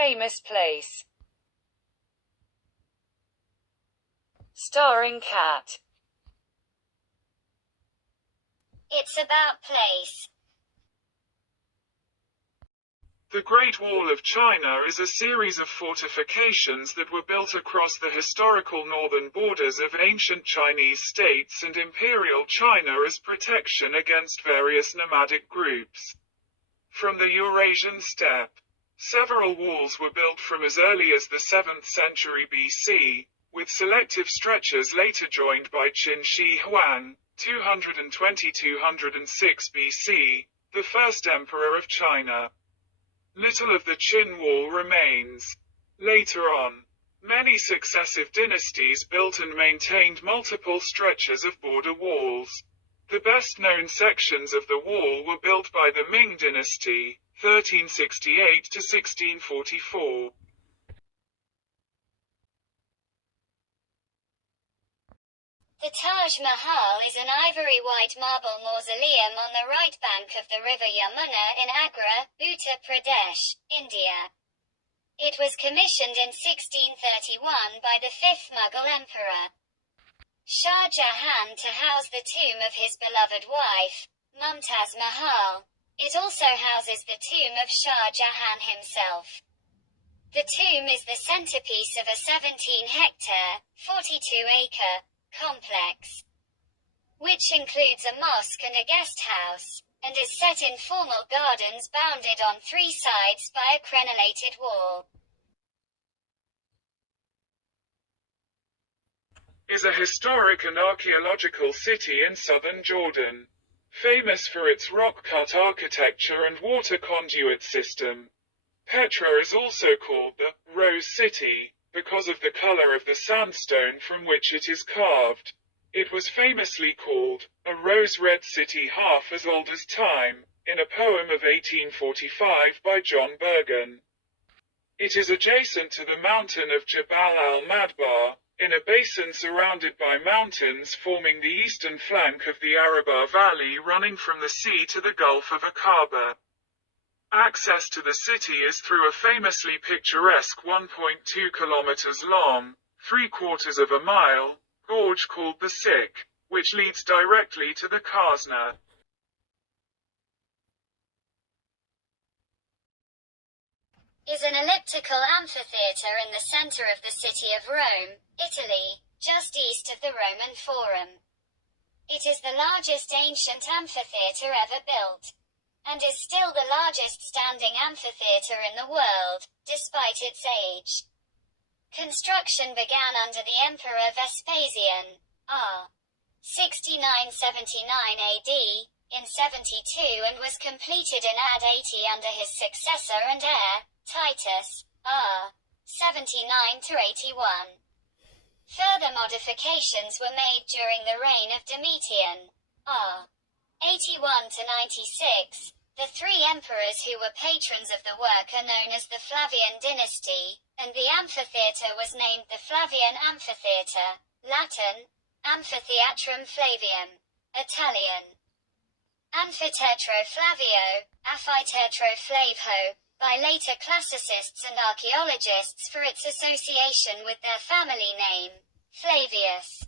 famous place. Starring cat. It's about place. The Great Wall of China is a series of fortifications that were built across the historical northern borders of ancient Chinese states and imperial China as protection against various nomadic groups. From the Eurasian steppe, several walls were built from as early as the 7th century BC, with selective stretches later joined by Qin Shi Huang, 220–206 BC, the first emperor of China. Little of the Qin wall remains. Later on, many successive dynasties built and maintained multiple stretches of border walls. The best-known sections of the wall were built by the Ming dynasty, 1368 to 1644. The Taj Mahal is an ivory-white marble mausoleum on the right bank of the river Yamuna in Agra, Uttar Pradesh, India. It was commissioned in 1631 by the 5th Mughal emperor, Shah Jahan, to house the tomb of his beloved wife, Mumtaz Mahal. It also houses the tomb of Shah Jahan himself. The tomb is the centerpiece of a 17-hectare, 42-acre, complex, which includes a mosque and a guest house, and is set in formal gardens bounded on three sides by a crenellated wall. Is a historic and archaeological city in southern Jordan, famous for its rock-cut architecture and water conduit system. Petra is also called the Rose City, because of the color of the sandstone from which it is carved. It was famously called a rose-red city half as old as time, in a poem of 1845 by John Bergen. It is adjacent to the mountain of Jabal al-Madbar, in a basin surrounded by mountains forming the eastern flank of the Arabah Valley running from the sea to the Gulf of Aqaba. Access to the city is through a famously picturesque 1.2 kilometers long, 3/4 of a mile, gorge called the Sikh, which leads directly to the Khazna. Is an elliptical amphitheater in the center of the city of Rome, Italy, just east of the Roman Forum. It is the largest ancient amphitheater ever built, and is still the largest standing amphitheater in the world, despite its age. Construction began under the Emperor Vespasian, r. 69–79 AD, in 72 and was completed in AD 80 under his successor and heir, Titus, r. 79–81. Further modifications were made during the reign of Domitian, r. 81–96, the three emperors who were patrons of the work are known as the Flavian dynasty, and the amphitheater was named the Flavian Amphitheater, Latin, Amphitheatrum Flavium, Italian, Amphitetro Flavio, Amphitetro Flavio, by later classicists and archaeologists for its association with their family name, Flavius.